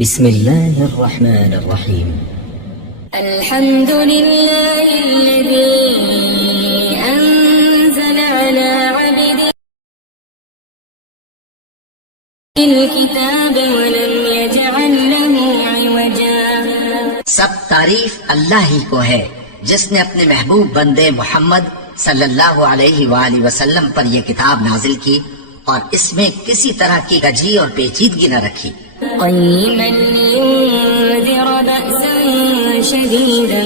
بسم الله الرحمن الرحيم. الحمد لله الذي أنزل على عبده الكتاب ولم يجعل له عوجا. سب تعریف اللہ ہی کو ہے جس نے اپنے محبوب بندے محمد صلی اللہ علیہ وآلہ وسلم پر یہ کتاب نازل کی اور اس میں کسی طرح کی کجی اور پیچیدگی نہ رکھی. قيما لينذر بأسا شديدا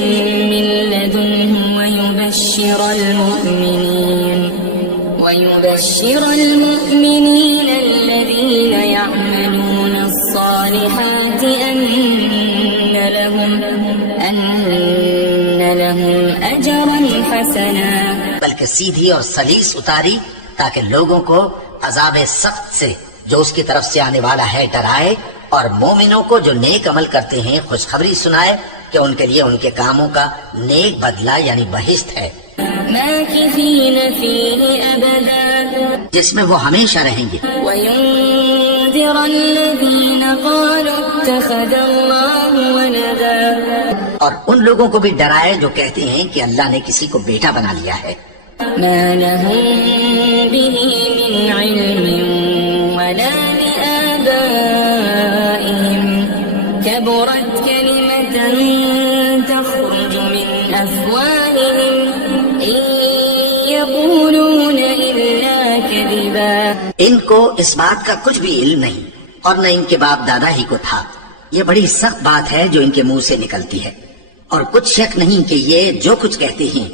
من لدنه ويبشر المؤمنين الذين يعملون الصالحات أن لهم أجرا حسنا. بلکہ سیدھی اور سلیس اتاری تاکہ لوگوں کو عذاب سخت سے جو اس کی طرف سے آنے والا ہے ڈرائے، اور مومنوں کو جو نیک عمل کرتے ہیں خوشخبری سنائے کہ ان کے لیے ان کے کاموں کا نیک بدلہ یعنی بہشت ہے ماكثين فيه أبدا جس میں وہ ہمیشہ رہیں گے. وينذر الذين قالوا اتخذ الله ولدا. اور ان لوگوں کو بھی ڈرائے جو کہتے ہیں کہ اللہ نے کسی کو بیٹا بنا لیا ہے. ما لهم به من علم ولا لآبائهم كبرت كلمة تخرج من أفواههم إن يقولون إلا كذبا. ان کو اس بات کا کچھ بھی علم نہیں اور نہ ان کے باپ دادا ہی کو تھا. یہ بڑی سخت بات ہے جو ان کے منہ سے نکلتی ہے، اور کچھ شک نہیں کہ یہ جو کچھ کہتے ہیں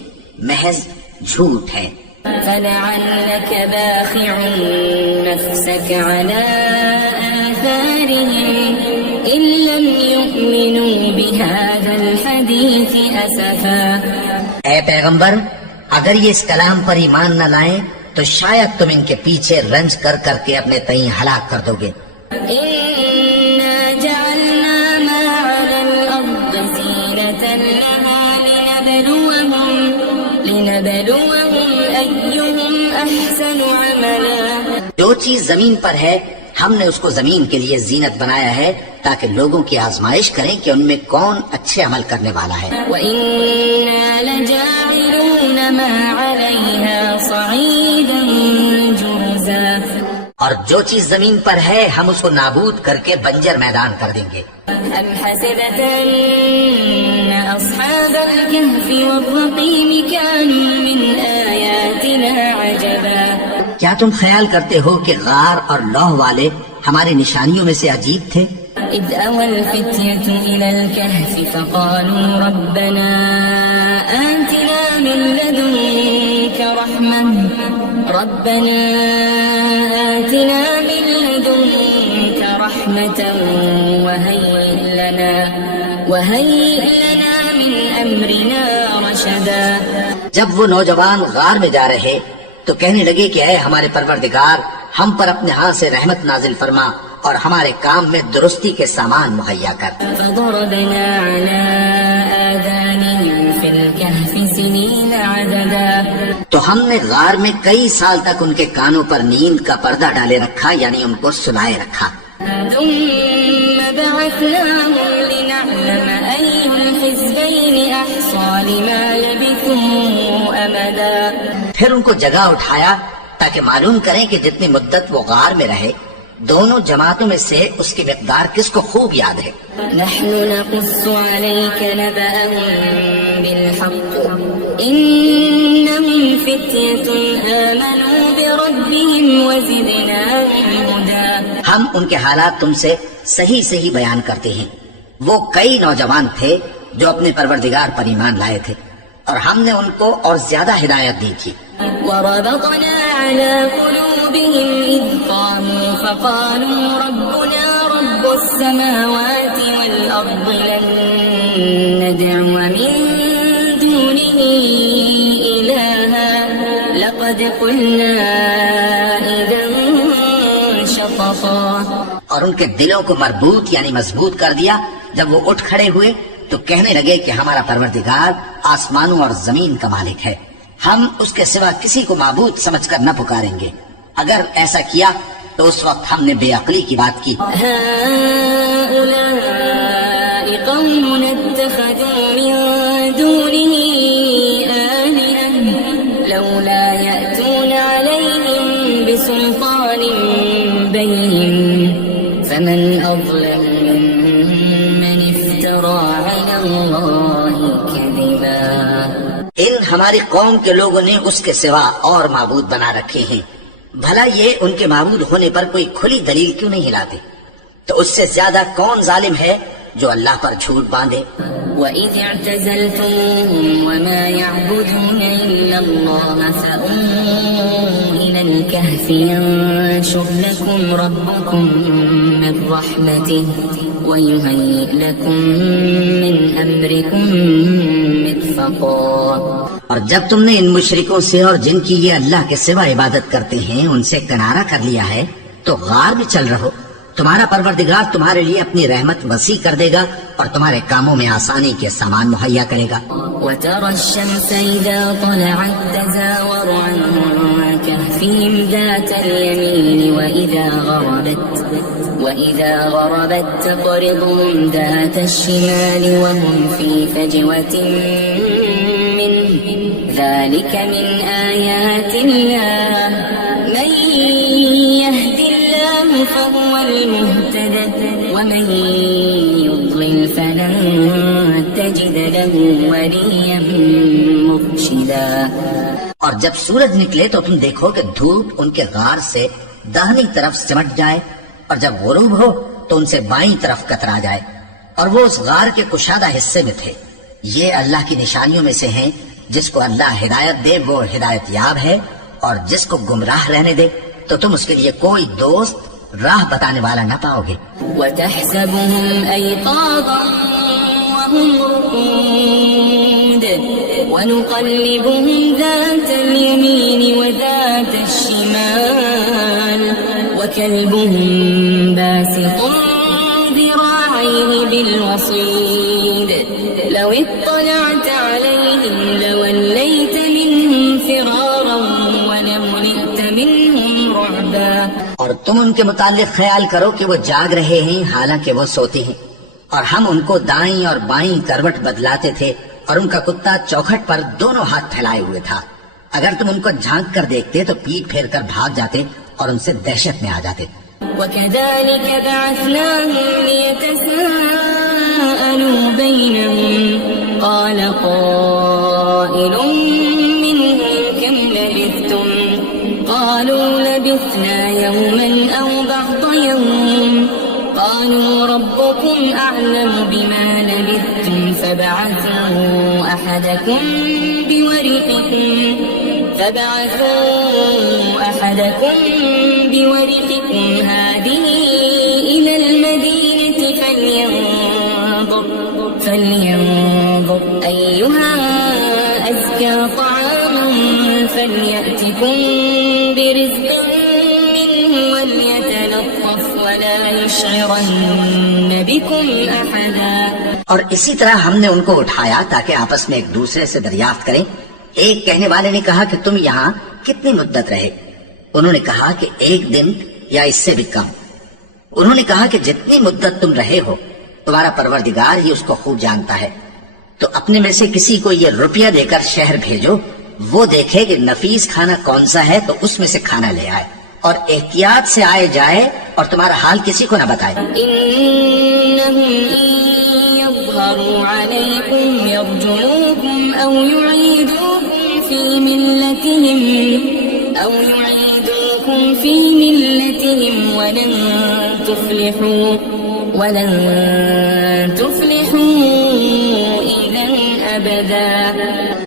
محض جھوٹ ہے. فلعلك باخع نفسك على آثارهم إن لم يؤمنوا بهذا الحديث أسفا. اے پیغمبر، اگر یہ اس کلام پر ایمان نہ لائیں تو شاید تم ان کے پیچھے رنج کر کر کے اپنے تئیں ہلاک کر دو گے. إنا جعلنا ما على الأرض زينة لها لنبلوهم أيهم أحسن عملا. جو چیز زمین پر ہے ہم نے اس کو زمین کے لیے زینت بنایا ہے تاکہ لوگوں کی آزمائش کریں کہ ان میں کون اچھے عمل کرنے والا ہے. وَإِنَّا لَجَاعِلُونَ مَا عَلَيْهَا صَعِيدًا جُرُزًا. اور جو چیز زمین پر ہے ہم اس کو نابود کر کے بنجر میدان کر دیں گے. أَمْ حَسِبْتَ أَنَّ أَصْحَابَ الْكَهْفِ وَالرَّقِيمِ كَانُوا مِنْ آيَاتِنَا عَجَبًا. کیا تم خیال کرتے ہو کہ غار اور لوح والے ہماری نشانیوں میں سے عجیب تھے؟ إِذْ أَوَى الْفِتْيَةُ إِلَى الْكَهْفِ فَقَالُوا رَبَّنَا آتِنَا مِن لَّدُنكَ رَحْمَةً وَهَيِّئْ لَنَا مِنْ أَمْرِنَا رَشَدًا. جب وہ نوجوان غار میں جا رہے تو کہنے لگے کہ اے ہمارے پروردگار، ہم پر اپنے ہاں سے رحمت نازل فرما اور ہمارے کام میں درستی کے سامان مہیا کر. فضربنا على آذانهم في الكهف سنين عددا. تو ہم نے غار میں کئی سال تک ان کے کانوں پر نیند کا پردہ ڈالے رکھا یعنی ان کو سلائے رکھا. ثم بعثناهم لنعلم أي الحزبين أحصى لما لبثوا أمدا. پھر ان کو جگہ اٹھایا تاکہ معلوم کریں کہ جتنی مدت وہ غار میں رہے دونوں جماعتوں میں سے اس کی مقدار کس کو خوب یاد ہے. نحن نقص عليك نبأهم بالحق إنهم فتية آمنوا بربهم وزدناهم هدى. ہم ان کے حالات تم سے صحیح صحیح بیان کرتے ہیں. وہ کئی نوجوان تھے جو اپنے پروردگار پر ایمان لائے تھے اور ہم نے ان کو اور زیادہ ہدایت دی تھی. وربطنا على قلوبهم إذ قاموا فقالوا ربنا رب السماوات والأرض لن ندعو من دونه إلها لقد قلنا إذا شططا. اور ان کے دلوں کو مربوط یعنی مضبوط کر دیا. جب وہ اٹھ کھڑے ہوئے تو کہنے لگے کہ ہمارا پروردگار آسمانوں اور زمین کا مالک ہے، ہم اس کے سوا کسی کو معبود سمجھ کر نہ پکاریں گے. اگر ایسا کیا تو اس وقت ہم نے بے عقلی کی بات کی. هؤلاء بسلطان بين فمن أظلم ممن افترى على الله كذبا. ان ہماری قوم کے لوگوں نے اس کے سوا اور معبود بنا رکھے ہیں. بھلا یہ ان کے معبود ہونے پر کوئی کھلی دلیل کیوں نہیں لاتے؟ تو اس سے زیادہ کون ظالم ہے جو اللہ پر جھوٹ باندھے؟ وَإِذِ اعْتَزَلْتُمُوهُمْ وَمَا يَعْبُدُونَ إِلَّا اللَّهَ فَأْوُوا إِلَى الْكَهْفِ يَنشُرْ لَكُمْ رَبُّكُمْ مِنْ رَحْمَتِهِ وَيُهَيِّئْ لَكُمْ مِنْ أَمْرِكُمْ مِرْفَقًا. اور جب تم نے ان مشرکوں سے اور جن کی یہ اللہ کے سوا عبادت کرتے ہیں ان سے کنارہ کر لیا ہے تو غار میں چل رہو. تمہارا پروردگار تمہارے لیے اپنی رحمت وسیع کر دے گا اور تمہارے کاموں میں آسانی کے سامان مہیا کرے گا. وَتَرَى الشَّمْسَ إِذَا طَلَعَتْ تَزَاوَرُ عَنْ كَهْفِهِمْ ذَاتَ الْيَمِينِ وَإِذَا غَرَبَتْ تَقْرِضُهُمْ ذَاتَ الشِّمَالِ وَهُمْ فِي فَجْوَةٍ مِّنْهُ ذَلِكَ مِنْ آيَاتِ اللَّهِ مَن يَهْدِ اللَّهُ فَهُوَ الْمُهْتَدِ وَمَن يُضْلِلْ فَلَن تَجِدَ لَهُ وَلِيًّا مُرْشِدًا. اور جب سورج نکلے تو تم دیکھو کہ دھوپ ان کے غار سے داہنی طرف سمٹ جائے اور جب غروب ہو تو ان سے بائیں طرف کترا جائے اور وہ اس غار کے کشادہ حصے میں تھے. یہ اللہ کی نشانیوں میں سے ہیں. جس کو اللہ ہدایت دے وہ ہدایت یاب ہے اور جس کو گمراہ رہنے دے تو تم اس کے لیے کوئی دوست راہ بتانے والا نہ پاؤ گے. وَتَحْسَبُهُمْ أَيْقَاظًا وَهُمْ رُقُودٌ وَنُقَلِّبُهُمْ ذَاتَ الْيَمِينِ وَذَاتَ الشِّمَالِ وَكَلْبُهُمْ بَاسِطٌ ذِرَاعَيْهِ بِالْوَصِيدِ لَوِ اطَّلَعْتَ عَلَيْهِمْ لَوَلَّيْتَ مِنْهُمْ فِرَارًا وَلَمُلِئْتَ مِنْهُمْ رُعْبًا. اور تم ان کے متعلق خیال کرو کہ وہ جاگ رہے ہیں حالانکہ وہ سوتے ہیں اور ہم ان کو دائیں اور بائیں کروٹ بدلاتے تھے اور ان کا کتا چوکھٹ پر دونوں ہاتھ پھیلائے ہوئے تھا. اگر تم ان کو جھانک کر دیکھتے تو پیٹ پھیر کر بھاگ جاتے اور ان سے دہشت میں آ جاتے. وَكَذَلِكَ بَعَثْنَاهُمْ لِيَتَسَاءَلُوا بَيْنَهُمْ قَالَ قَائِلٌ مِّنْهُمْ كَمْ لَبِثْتُمْ قَالُوا لَبِثْنَا يَوْمًا أَوْ بَعْضَ يَوْمٍ قَالُوا رَبُّكُمْ أَعْلَمُ بِمَا لَبِثْتُمْ فَابْعَثُوا أَحَدَكُمْ بِوَرِقِكُمْ هَٰذِهِ إِلَى الْمَدِينَةِ فَلْيَنظُرْ أَيُّهَا أَزْكَىٰ طَعَامًا فَلْيَأْتِكُم بِرِزْقٍ مِّنْهُ وَلْيَتَلَطَّفْ وَلَا يُشْعِرَنَّ بِكُمْ أَحَدًا. اور اسی طرح ہم نے ان کو اٹھایا تاکہ آپس میں ایک دوسرے سے دریافت کریں. ایک کہنے والے نے کہا کہ تم یہاں کتنی مدت رہے؟ انہوں نے کہا کہ 1 دن یا اس سے بھی کم. انہوں نے کہا کہ جتنی مدت تم رہے ہو تمہارا پروردگار ہی اس کو خوب جانتا ہے. تو اپنے میں سے کسی کو یہ روپیہ دے کر شہر بھیجو، وہ دیکھے کہ نفیس کھانا کون سا ہے تو اس میں سے کھانا لے آئے اور احتیاط سے آئے جائے اور تمہارا حال کسی کو نہ بتائے. يظهروا عليكم يرجموكم أو يعيدوكم في ملتهم ولن تفلحوا إذا أبدا.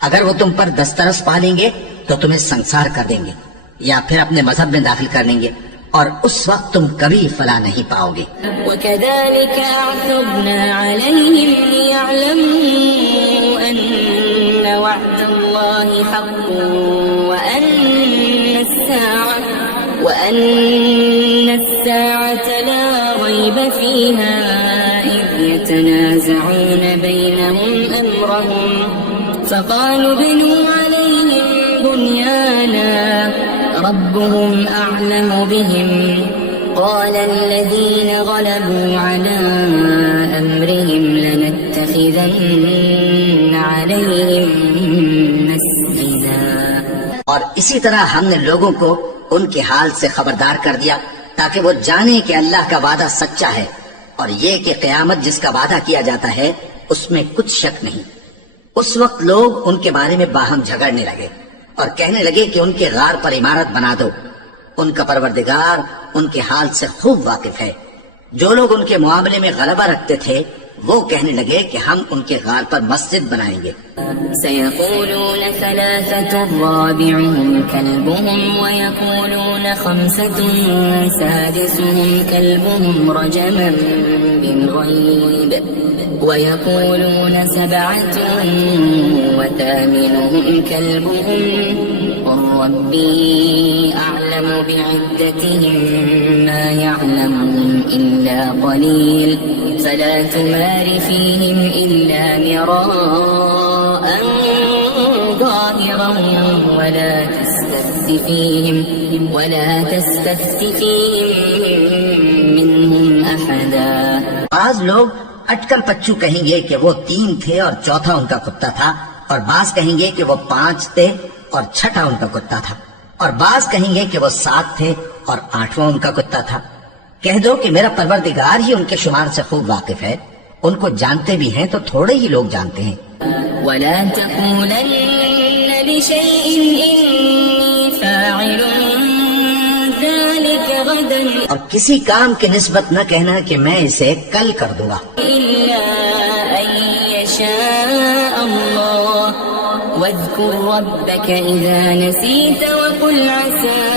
اگر وہ تم پر دسترس پالیں گے تو تمہیں سنسار کر دیں گے یا پھر اپنے مذہب میں داخل کر لیں گے اور اس وقت تم کبھی فلاح نہیں پاؤ گے. وَكَذَلِكَ أَعْثَرْنَا عَلَيْهِمْ لِيَعْلَمُوا أَنَّ وَعْدَ اللَّهِ حَقٌّ وَأَنَّ السَّاعَةَ لَا رَيْبَ فِيهَا إِذْ يَتَنَازَعُونَ بَيْنَهُمْ أَمْرَهُمْ فَقَالُوا ابْنُوا عَلَيْهِمْ بُنْيَانًا ربهم أعلم بهم قال الذين غلبوا على أمرهم لنتخذن عليهم مسجدا. اور اسی طرح ہم نے لوگوں کو ان کے حال سے خبردار کر دیا تاکہ وہ جانے کہ اللہ کا وعدہ سچا ہے اور یہ کہ قیامت جس کا وعدہ کیا جاتا ہے اس میں کچھ شک نہیں۔ اس وقت لوگ ان کے بارے میں باہم جھگڑنے لگے اور کہنے لگے کہ ان کے غار پر عمارت بنا دو۔ ان کا پروردگار ان کے حال سے خوب واقف ہے۔ جو لوگ ان کے معاملے میں غلبہ رکھتے تھے وہ کہنے لگے کہ ہم ان کے غار پر مسجد بنائیں گے۔ سيقولون ثلاثة رابعهم كلبهم ويقولون خمسة سادسهم كلبهم رجما بالغيب ويقولون سبعة وثامنهم كلبهم قل ربي أعلم بعدتهم ما يعلمهم إلا قليل فلا تمار فيهم إلا مراء ظاهرا ولا تستفت فيهم منهم أحدا۔ بعض لوگ اٹکل پچو کہیں گے کہ وہ 3 تھے اور چوتھا ان کا کتا تھا، اور بعض کہیں گے کہ وہ 5 تھے اور چھٹا ان کا کتا تھا، اور بعض کہیں گے کہ وہ 7 تھے اور 8واں ان کا کتا تھا۔ کہہ دو کہ میرا پروردگار ہی ان کے شمار سے خوب واقف ہے، ان کو جانتے بھی ہیں تو تھوڑے ہی لوگ جانتے ہیں۔ ولا تقولن لشيء إني فاعل ذلك غدا اور کسی کام کی نسبت نہ کہنا کہ میں اسے کل کر دوں گا، إلا أن يشاء الله واذكر ربك إذا نسيت وقل عسى